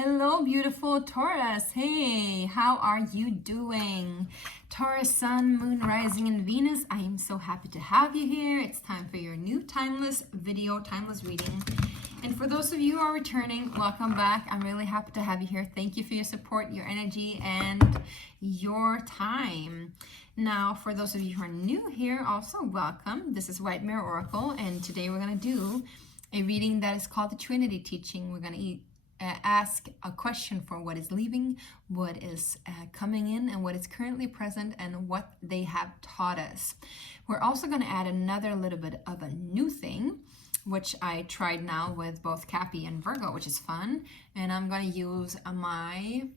Hello, beautiful Taurus. Hey, how are you doing? Taurus, Sun, Moon, Rising, and Venus. I am so happy to have you here. It's time for your new timeless video, timeless reading. And for those of you who are returning, welcome back. I'm really happy to have you here. Thank you for your support, your energy, and your time. Now, for those of you who are new here, also welcome. This is White Mirror Oracle, and today we're going to do a reading that is called the Trinity Teaching. We're going to ask a question for what is leaving, what is coming in, and what is currently present, and what they have taught us. We're also going to add another little bit of a new thing, which I tried now with both Cappy and Virgo, which is fun. And I'm going to use my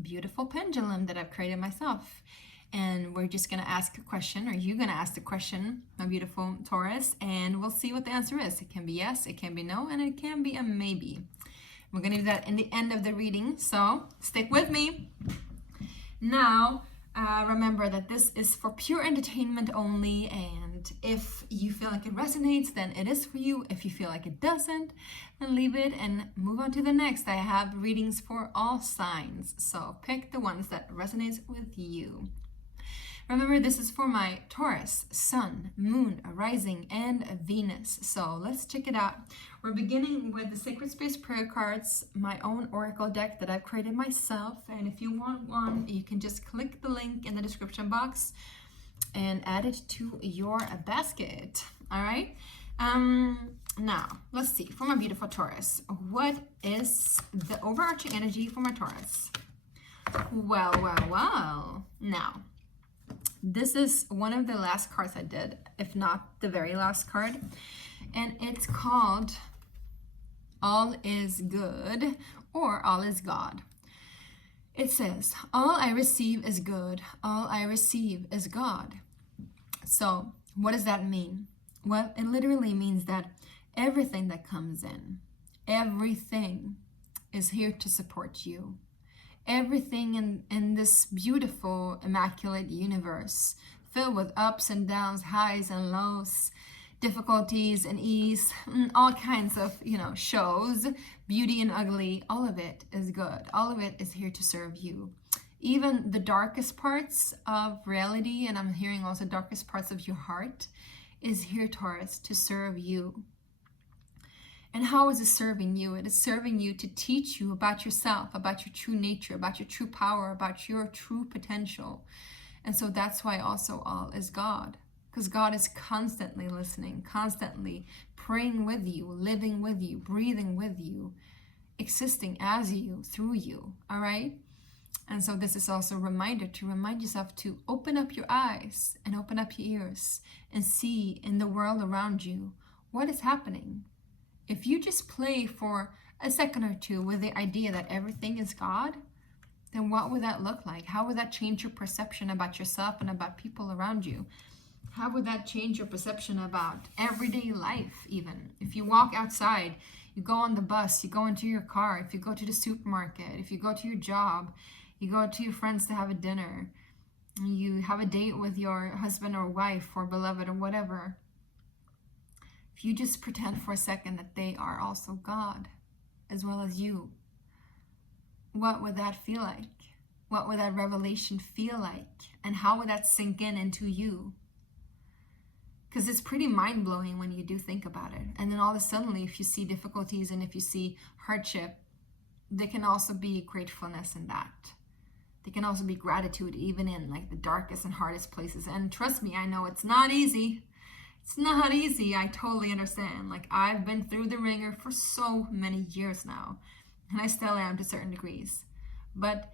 beautiful pendulum that I've created myself. And we're just going to ask a question, or you're going to ask the question, my beautiful Taurus, and we'll see what the answer is. It can be yes, it can be no, and it can be a maybe. We're going to do that in the end of the reading, so stick with me. Now, remember that this is for pure entertainment only, and if you feel like it resonates, then it is for you. If you feel like it doesn't, then leave it and move on to the next. I have readings for all signs, so pick the ones that resonates with you. Remember, this is for my Taurus, Sun, Moon, Rising, and Venus. So let's check it out. We're beginning with the Sacred Space Prayer Cards, my own Oracle deck that I've created myself. And if you want one, you can just click the link in the description box and add it to your basket. All right. Now, let's see. For my beautiful Taurus, what is the overarching energy for my Taurus? Well. Now, this is one of the last cards I did, if not the very last card. And it's called All is Good, or All is God. It says, all I receive is good. All I receive is God. So what does that mean? Well, it literally means that everything that comes in, everything is here to support you. Everything in this beautiful, immaculate universe, filled with ups and downs, highs and lows, difficulties and ease, all kinds of, shows, beauty and ugly, all of it is good. All of it is here to serve you. Even the darkest parts of reality, and I'm hearing also darkest parts of your heart, is here, Taurus, to serve you. And how is it serving you? It is serving you to teach you about yourself, about your true nature, about your true power, about your true potential. And so that's why also all is God. Because God is constantly listening, constantly praying with you, living with you, breathing with you, existing as you, through you. All right? And so this is also a reminder to remind yourself to open up your eyes and open up your ears and see in the world around you what is happening. If you just play for a second or two with the idea that everything is God, then what would that look like? How would that change your perception about yourself and about people around you? How would that change your perception about everyday life even? If you walk outside, you go on the bus, you go into your car, if you go to the supermarket, if you go to your job, you go to your friends to have a dinner, you have a date with your husband or wife or beloved or whatever. If you just pretend for a second that they are also God, as well as you, what would that feel like? What would that revelation feel like? And how would that sink in into you? Because it's pretty mind-blowing when you do think about it. And then all of a sudden, if you see difficulties and if you see hardship, there can also be gratefulness in that. There can also be gratitude even in like the darkest and hardest places. And trust me, I know it's not easy. It's not easy. I totally understand. Like, I've been through the ringer for so many years now, and I still am to certain degrees. But,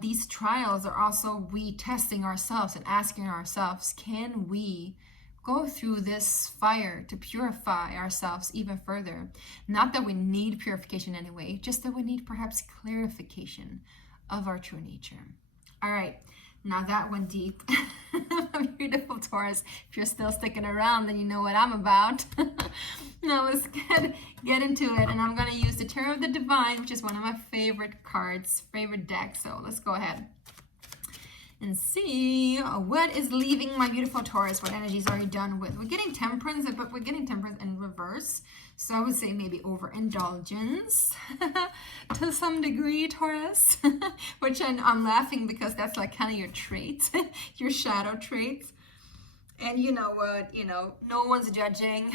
these trials are also we testing ourselves and asking ourselves, can we go through this fire to purify ourselves even further? Not that we need purification anyway, just that we need perhaps clarification of our true nature. All right. Now that went deep. Beautiful Taurus. If you're still sticking around, then you know what I'm about. Now let's get into it. And I'm going to use the Tarot of the Divine, which is one of my favorite cards, favorite decks. So let's go ahead and see what is leaving my beautiful Taurus. What energies are you done with? We're getting temperance, but we're getting temperance in reverse. So I would say maybe overindulgence to some degree, Taurus. Which I'm laughing because that's like kind of your traits, your shadow traits. And you know what? You know, no one's judging.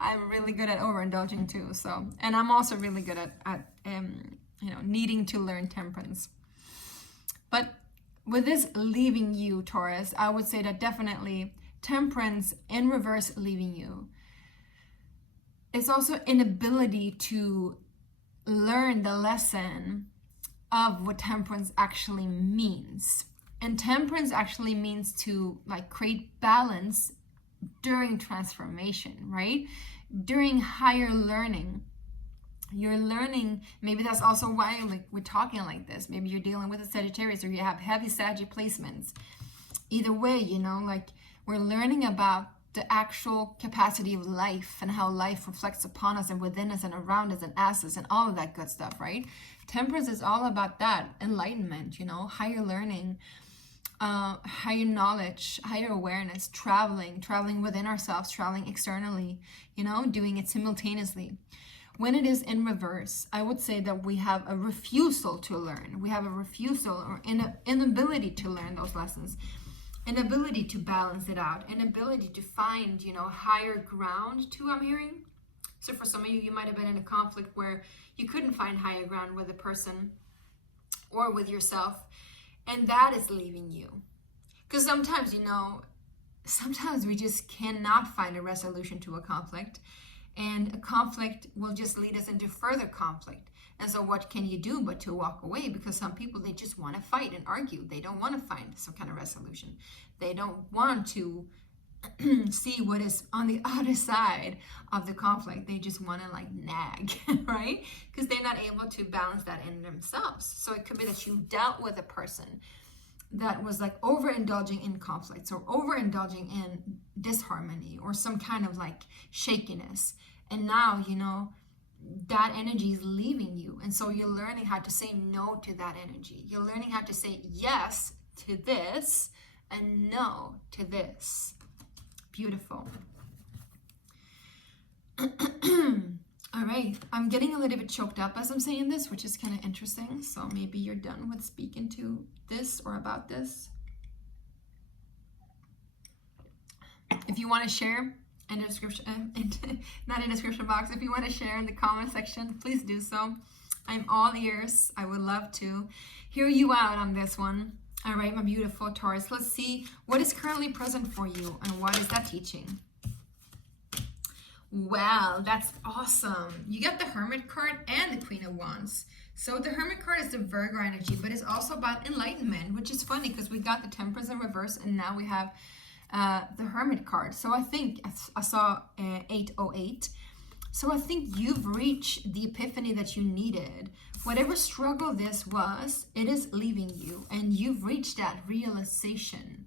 I'm really good at overindulging too. So, and I'm also really good at you know, needing to learn temperance. But with this leaving you, Taurus, I would say that definitely temperance in reverse leaving you. It's also inability to learn the lesson of what temperance actually means. And temperance actually means to like create balance during transformation, right? During higher learning. You're learning, maybe that's also why like we're talking like this. Maybe you're dealing with a Sagittarius or you have heavy Sagittarius placements. Either way, you know, like we're learning about the actual capacity of life and how life reflects upon us and within us and around us and as us and all of that good stuff, right? Temperance is all about that, enlightenment, you know, higher learning, higher knowledge, higher awareness, traveling within ourselves, traveling externally, you know, doing it simultaneously. When it is in reverse, I would say that we have a refusal to learn. We have a refusal or inability to learn those lessons, inability to balance it out, inability to find, you know, higher ground too, I'm hearing. So for some of you, you might have been in a conflict where you couldn't find higher ground with a person or with yourself, and that is leaving you. Because sometimes, you know, sometimes we just cannot find a resolution to a conflict. And a conflict will just lead us into further conflict. And so what can you do but to walk away? Because some people, they just want to fight and argue. They don't want to find some kind of resolution. They don't want to see what is on the other side of the conflict. They just want to like nag, right? Because they're not able to balance that in themselves. So it could be that you dealt with a person that was like overindulging in conflicts or overindulging in disharmony or some kind of like shakiness. And now, you know, that energy is leaving you. And so you're learning how to say no to that energy. You're learning how to say yes to this and no to this. Beautiful. All right, I'm getting a little bit choked up as I'm saying this, which is kind of interesting. So maybe you're done with speaking to this or about this. If you want to share in the description, not in the description box, if you want to share in the comment section, please do so. I'm all ears. I would love to hear you out on this one. All right, my beautiful Taurus, let's see what is currently present for you and what is that teaching. Wow, that's awesome. You got the Hermit card and the Queen of Wands. So the Hermit card is the Virgo energy, but it's also about enlightenment, which is funny because we got the Temperance in reverse and now we have the Hermit card. So I think I saw 808. So I think you've reached the epiphany that you needed. Whatever struggle this was, it is leaving you and you've reached that realization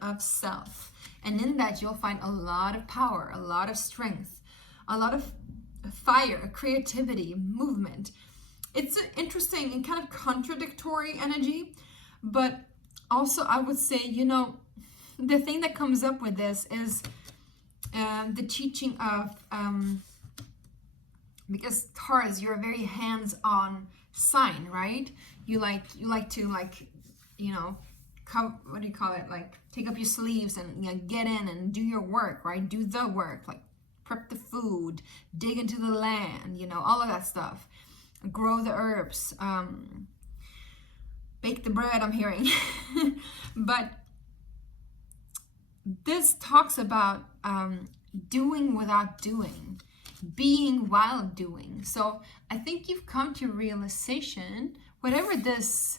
of self. And in that, you'll find a lot of power, a lot of strength, a lot of fire, creativity, movement. It's an interesting and kind of contradictory energy, but also I would say, you know, the thing that comes up with this is the teaching of, because Taurus, you're a very hands-on sign, right? You like to like, you know, what do you call it? Like take up your sleeves and, you know, get in and do your work, right? Do the work, like prep the food, dig into the land, you know, all of that stuff. Grow the herbs, bake the bread, I'm hearing. But this talks about doing without doing, being while doing. So I think you've come to realization, whatever this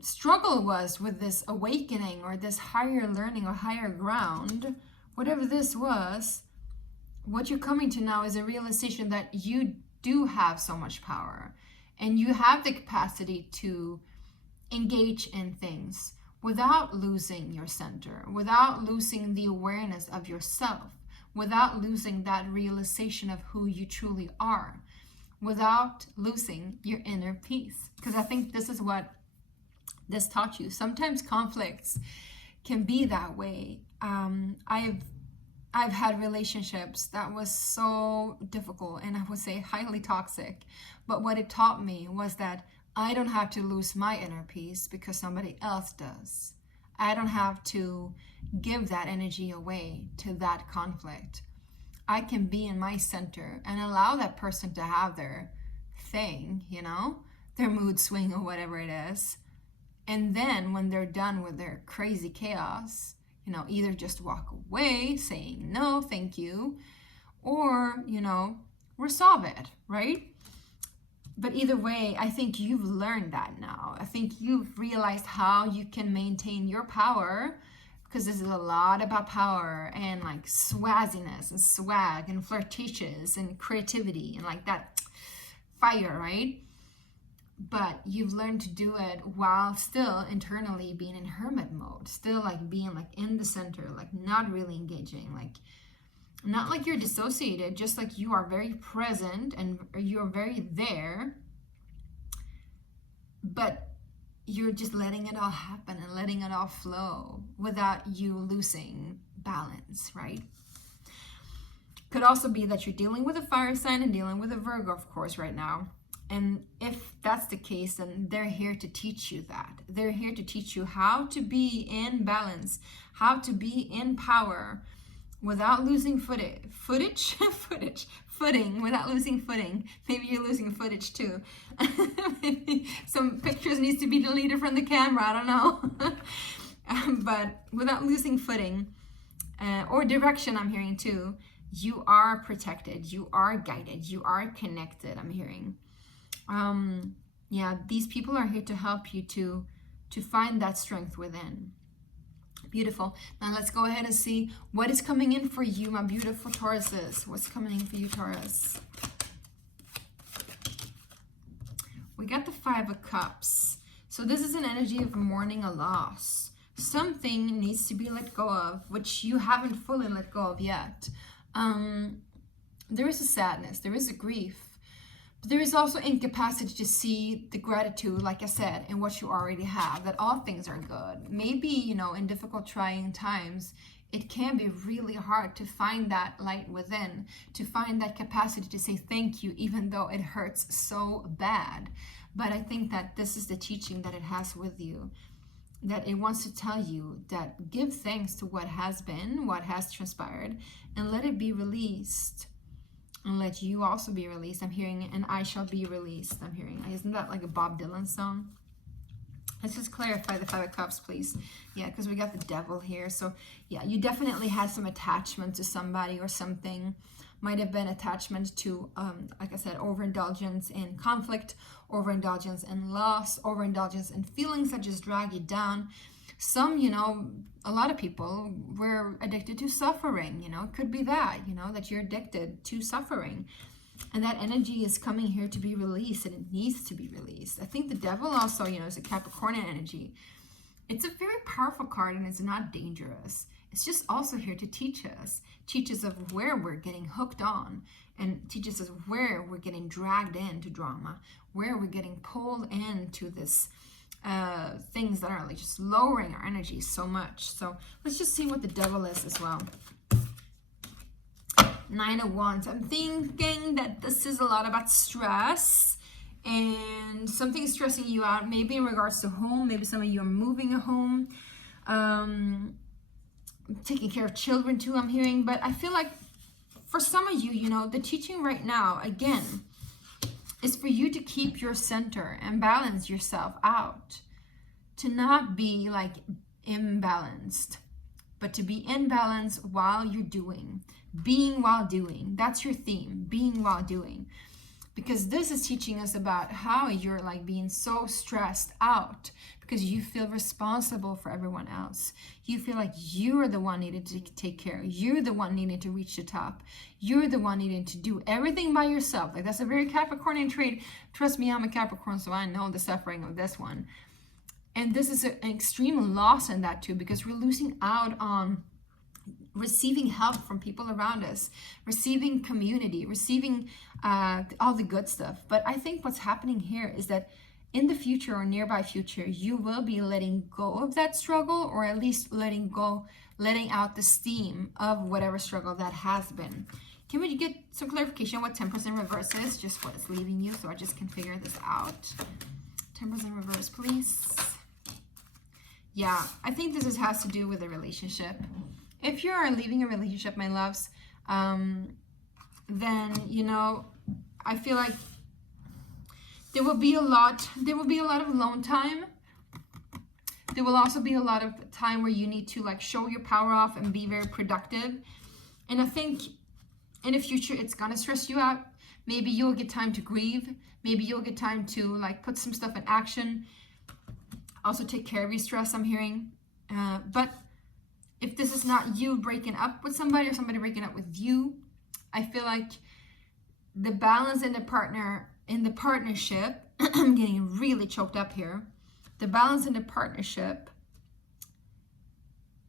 struggle was with this awakening or this higher learning or higher ground, whatever this was, what you're coming to now is a realization that you do have so much power and you have the capacity to engage in things without losing your center, without losing the awareness of yourself, without losing that realization of who you truly are, without losing your inner peace. Because I think this is what this taught you. Sometimes conflicts can be that way. I've had relationships that was so difficult, and I would say highly toxic. But what it taught me was that I don't have to lose my inner peace because somebody else does. I don't have to give that energy away to that conflict. I can be in my center and allow that person to have their thing, you know, their mood swing or whatever it is. And then when they're done with their crazy chaos, you know, either just walk away saying no, thank you, or, you know, resolve it, right? But either way, I think you've learned that now. I think you've realized how you can maintain your power, because this is a lot about power and like swazziness and swag and flirtatious and creativity and like that fire, right? But you've learned to do it while still internally being in hermit mode, still like being like in the center, like not really engaging, like not like you're dissociated, just like you are very present and you're very there, but you're just letting it all happen and letting it all flow without you losing balance, right? Could also be that you're dealing with a fire sign and dealing with a Virgo, of course, right now. And if that's the case, then they're here to teach you that. They're here to teach you how to be in balance, how to be in power without losing footing, without losing footing. Maybe you're losing footage too. Maybe some pictures needs to be deleted from the camera, I don't know. But without losing footing or direction, I'm hearing too, you are protected, you are guided, you are connected, I'm hearing. Yeah, these people are here to help you to find that strength within. Beautiful. Now let's go ahead and see what is coming in for you, my beautiful Tauruses. What's coming in for you, Taurus? We got the 5 of Cups. So this is an energy of mourning a loss. Something needs to be let go of, which you haven't fully let go of yet. There is a sadness, there is a grief. But there is also incapacity to see the gratitude, like I said, in what you already have, that all things are good. Maybe, you know, in difficult, trying times, it can be really hard to find that light within, to find that capacity to say thank you, even though it hurts so bad. But I think that this is the teaching that it has with you, that it wants to tell you that give thanks to what has been, what has transpired, and let it be released. And let you also be released. I'm hearing, and I shall be released. I'm hearing, isn't that like a Bob Dylan song? Let's just clarify the 5 of Cups, please. Yeah, because we got the Devil here. So yeah, you definitely had some attachment to somebody or something. Might have been attachment to, like I said, overindulgence in conflict, overindulgence in loss, overindulgence in feelings that just drag you down. Some, you know, a lot of people were addicted to suffering, you know, it could be that, you know, that you're addicted to suffering. And that energy is coming here to be released, and it needs to be released. I think the Devil also, you know, is a Capricornian energy. It's a very powerful card, and it's not dangerous. It's just also here to teach us of where we're getting hooked on, and teaches us where we're getting dragged into drama, where we're getting pulled into this things that are like just lowering our energy so much. So let's just see what the Devil is as well. 9 of Wands. I'm thinking that this is a lot about stress and something is stressing you out, maybe in regards to home. Maybe some of you are moving a home, taking care of children too, I'm hearing. But I feel like for some of you, you know, the teaching right now, again, is for you to keep your center and balance yourself out, to not be like imbalanced, but to be in balance while you're doing, being while doing. That's your theme, being while doing. Because this is teaching us about how you're like being so stressed out because you feel responsible for everyone else. You feel like you're the one needed to take care. You're the one needed to reach the top. You're the one needed to do everything by yourself. Like, that's a very Capricornian trait. Trust me, I'm a Capricorn, so I know the suffering of this one. And this is an extreme loss in that too, because we're losing out on receiving help from people around us, receiving community, receiving all the good stuff. But I think what's happening here is that in the future or nearby future, you will be letting go of that struggle, or at least letting out the steam of whatever struggle that has been. Can we get some clarification on what Temperance in reverse is? Just what is leaving you, so I just can figure this out. Temperance in reverse, please. Yeah, I think this has to do with a relationship. If you are leaving a relationship, my loves, then, you know, I feel like there will be a lot of alone time. There will also be a lot of time where you need to like show your power off and be very productive. And I think in the future, it's gonna stress you out. Maybe you'll get time to grieve. Maybe you'll get time to like put some stuff in action. Also take care of your stress, I'm hearing. But if this is not you breaking up with somebody or somebody breaking up with you, I feel like the balance in the partnership, I'm getting really choked up here. The balance in the partnership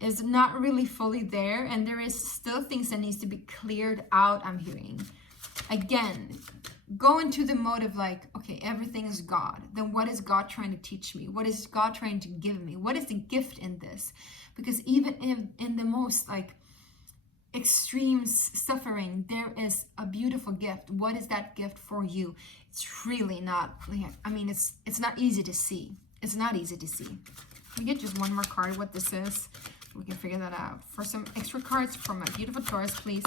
is not really fully there, and there is still things that needs to be cleared out, I'm hearing. Again, go into the mode of like, okay, everything is God. Then what is God trying to teach me? What is God trying to give me? What is the gift in this? Because even in the most like extreme suffering, there is a beautiful gift. What is that gift for you? It's really not, I mean, it's not easy to see. It's not easy to see. We get just one more card, what this is. We can figure that out. For some extra cards for my beautiful Taurus, please.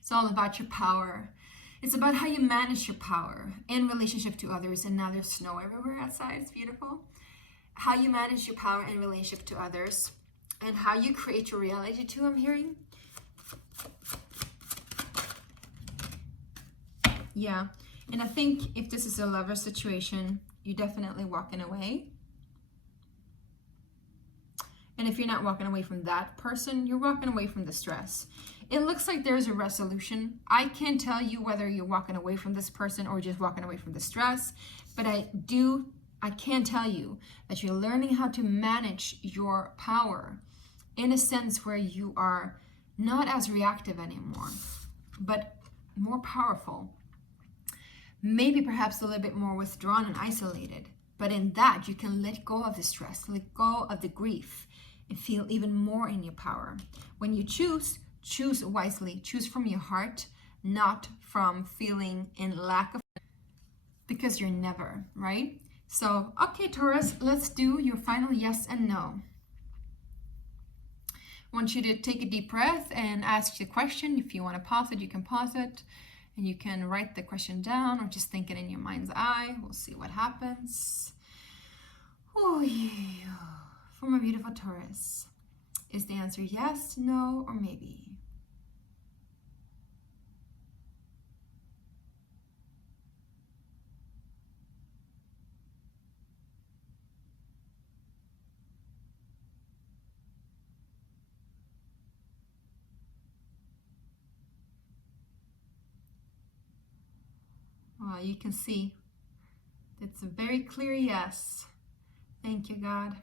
It's all about your power. It's about how you manage your power in relationship to others. And now there's snow everywhere outside. It's beautiful. How you manage your power in relationship to others and how you create your reality too, I'm hearing. Yeah. And I think if this is a lover situation, you're definitely walking away. And if you're not walking away from that person, you're walking away from the stress. It looks like there's a resolution. I can't tell you whether you're walking away from this person or just walking away from the stress, but I can tell you that you're learning how to manage your power in a sense where you are not as reactive anymore, but more powerful. Maybe perhaps a little bit more withdrawn and isolated, but in that you can let go of the stress, let go of the grief, and feel even more in your power. When you choose wisely, choose from your heart, not from feeling in lack of, because you're never, right? So, okay, Taurus, let's do your final yes and no. I want you to take a deep breath and ask the question. If you want to pause it, you can pause it. And you can write the question down or just think it in your mind's eye. We'll see what happens. Oh, yeah. For my beautiful Taurus, is the answer yes, no, or maybe? Well, you can see it's a very clear yes. Thank you, God.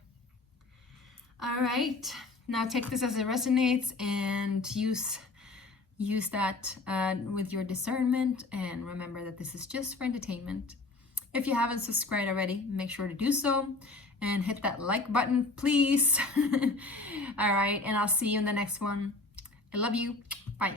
All right, now take this as it resonates and use that with your discernment, and remember that this is just for entertainment. If you haven't subscribed already, make sure to do so and hit that like button, please. All right, and I'll see you in the next one. I love you. Bye.